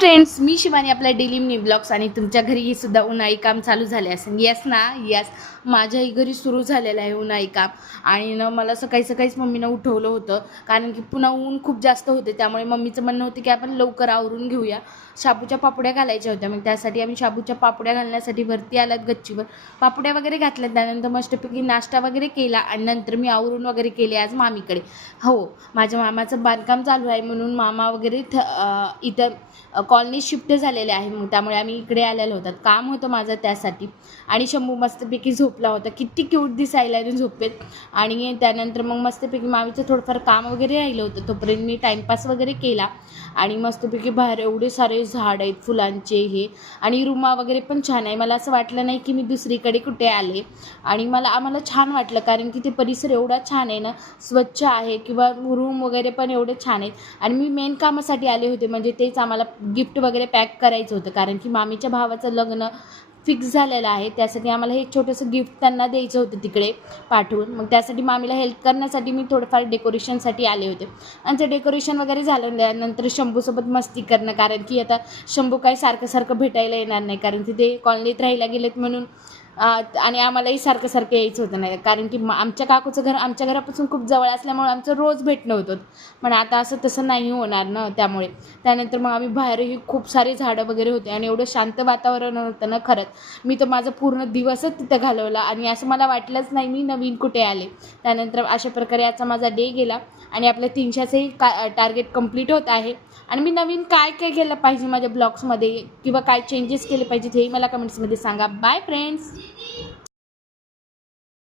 Friends, मी शिवानी आपल्या daily mini blogs आणि तुमच्या घरीही सुद्धा उन्हाळी काम चालू झाले असेल. येस ना, येस, माझ्याही घरी सुरू झालेलं आहे उन्हाळी काम. आणि मला सकाळी सकाळीच मम्मीनं उठवलं होतं, कारण की पुन्हा ऊन खूप जास्त होते. त्यामुळे मम्मीचं म्हणणं होतं की आपण लवकर आवरून घेऊया. शाबूच्या पापड्या घालायच्या होत्या, मग त्यासाठी आम्ही शाबूच्या पापड्या घालण्यासाठी वरती आल्यात गच्चीवर. पापड्या वगैरे घातल्या, त्यानंतर मस्तपैकी नाश्ता वगैरे केला आणि नंतर मी आवरून वगैरे केले आज मामीकडे. हो, माझ्या मामाचं बांधकाम चालू आहे म्हणून मामा वगैरे इथं कॉलनी शिफ्ट झालेले आहे, मग त्यामुळे आम्ही इकडे आलेलो होतात. काम होतं माझं त्यासाठी. आणि शंभू मस्तपैकी झोपला होता, किती क्यूट दिसायला आणि झोपेत. आणि त्यानंतर मग मस्तपैकी मामीचं थोडंफार काम वगैरे राहिलं होतं, तोपर्यंत मी टाईमपास वगैरे केला. आणि मस्तपैकी बाहेर एवढे सारे झाड आहेत फुलांचे हे, आणि रुमा वगैरे पण छान आहे. मला असं वाटलं नाही की मी दुसरीकडे कुठे आले. आणि आम्हाला छान वाटलं, कारण की ते परिसर एवढा छान आहे ना, स्वच्छ आहे, किंवा रूम वगैरे पण एवढे छान आहेत. आणि मी मेन कामासाठी आले होते, म्हणजे तेच आम्हाला गिफ्ट वगैरे पॅक करायचं होतं, कारण की मामीच्या भावाचं लग्न फिक्स झालेलं आहे. त्यासाठी आम्हाला हे छोटंसं गिफ्ट त्यांना द्यायचं होतं तिकडे पाठवून. मग त्यासाठी मामीला हेल्प करण्यासाठी मी थोडंफार डेकोरेशनसाठी आले होते. आणि ते डेकोरेशन वगैरे झालं त्यानंतर शंभूसोबत मस्ती करणं, कारण की आता शंभू काय सारखं सारखं भेटायला येणार नाही, कारण की ते कॉलनीत राहायला गेलेत म्हणून. आणि आम्हालाही सारखं सारखं यायचं होतं नाही, कारण की आमच्या काकूचं घर आमच्या घरापासून खूप जवळ असल्यामुळे आमचं रोज भेटणं होतं. पण आता असं तसं नाही होणार ना, त्यामुळे. त्यानंतर मग आम्ही बाहेरही खूप सारे झाडं वगैरे होते आणि एवढं शांत वातावरण होतं ना, खरंच. मी तर माझं पूर्ण दिवसच तिथं घालवला आणि असं मला वाटलंच नाही मी नवीन कुठे आले. त्यानंतर अशा प्रकारे आजचा माझा डे गेला आणि आपल्या 300चंही टार्गेट कंप्लीट होत आहे. आणि मी नवीन काय काय केलं पाहिजे माझ्या ब्लॉग्समध्ये, किंवा काय चेंजेस केले पाहिजेत, हेही मला कमेंट्समध्ये सांगा. Bye friends.